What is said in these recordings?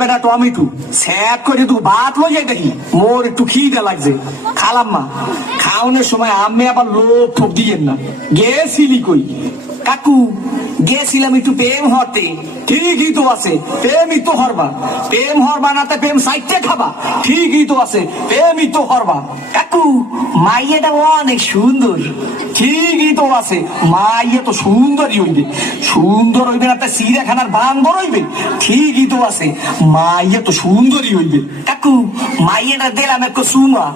বেটা tomato sap করে তুই ভাত লইয়া দেখি মোর একটু খিদে লাগছে খালাম মা খাওয়ানোর সময় আমি আবার লোভ ঠোক দিয়েন না গেছিলি কই কাকু গেছিলাম একটু প্রেম হতে ঠিকই তো আছে প্রেমই তো হরবা প্রেম হরবা না প্রেম সাইটে খাবা ঠিকই তো আছে প্রেমই তো হরবা কাকু মাইয়াটা অনেক সুন্দর ঠিকই তো আছে মাইয়া তো সুন্দরই হইবে সুন্দর হইবে না তা চিড়িয়াখানার বান্দর হইবে ঠিকই তো আছে মাইয়া তো সুন্দরই হইবে কাকু মাইয়াটা দিলাম একটু সুমা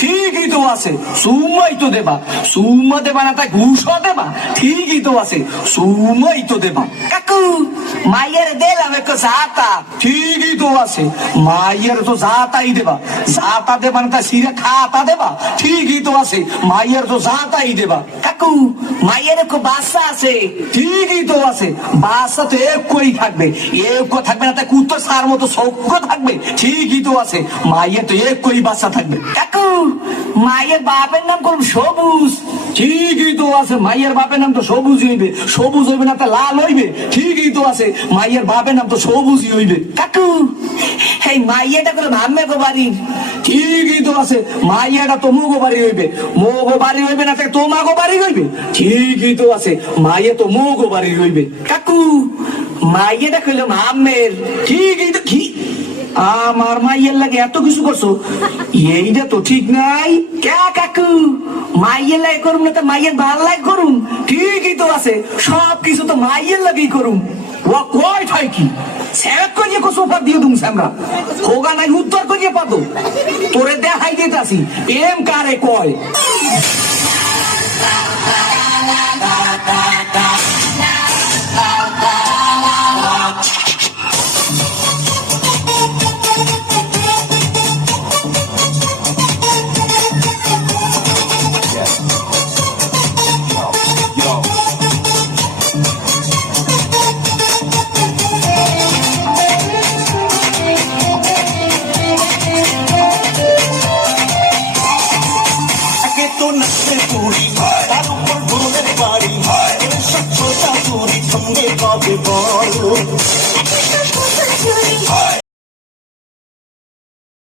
ঠিকই তো আছে সুমাই তো দেবা সুমা দেবা না তাই ঘুষও দেবা ঠিকই তো আছে সুমাই তো দেবা কাকু মাইয়ার দিলাম একটু জাতা ঠিকই তো আছে মাইয়ার তো জাতাই দেবা জাতা দেবা না তাই সিরে খাতা দেবা ঠিকই তো আছে মাইয়ার তো জাতাই দেবা কাকু মাইয়ার একটু বাচ্চা আছে ঠিকই তো আছে বাচ্চা তো একই থাকবে এক থাকবে না তাই কুত্তো সার মতো সৌক্য থাকবে ঠিকই তো আছে মাইয়ের তো একই বাচ্চা থাকবে কাকু মায়ের বাপের নাম করুন সবুজ ঠিকই তো আছে মাইয়ের বাপের নাম তো সবুজ হইবে সবুজ হইবে না তা লাল হইবে ঠিকই তো আছে মাইয়ের বাপের নাম তো সবুজই হইবে কাকু এই মাইয়াটা করে মাম্মে গো বাড়ির ঠিকই তো আছে মাইয়াটা তো মুগো বাড়ি হইবে মোগো বাড়ি হইবে না তাই তোমাগো বাড়ি হইবে ঠিকই তো আছে মাইয়া তো মুগো বাড়ি হইবে কাকু মাইয়াটা কইলো মাম্মের ঠিকই তো কি আমার মাইয়ের লাগে এত কিছু করছো এইটা তো ঠিক নাই কে কাকু মাইয়ের লাগে করুন না তো মাইয়ের ভাল লাগে করুন ঠিকই তো আছে সব কিছু তো মাইয়ের লাগেই করুন ও কয় ঠাই কি স্যাপ করিয়ে কো সোফা দিয়ে দুম আমরা হোগা নাই উত্তর করিয়ে পাতো তোরে দেখাই দিতাছি এম কারে কয় বাড়ি স্বচ্ছতা চুরি সঙ্গে কবে বড়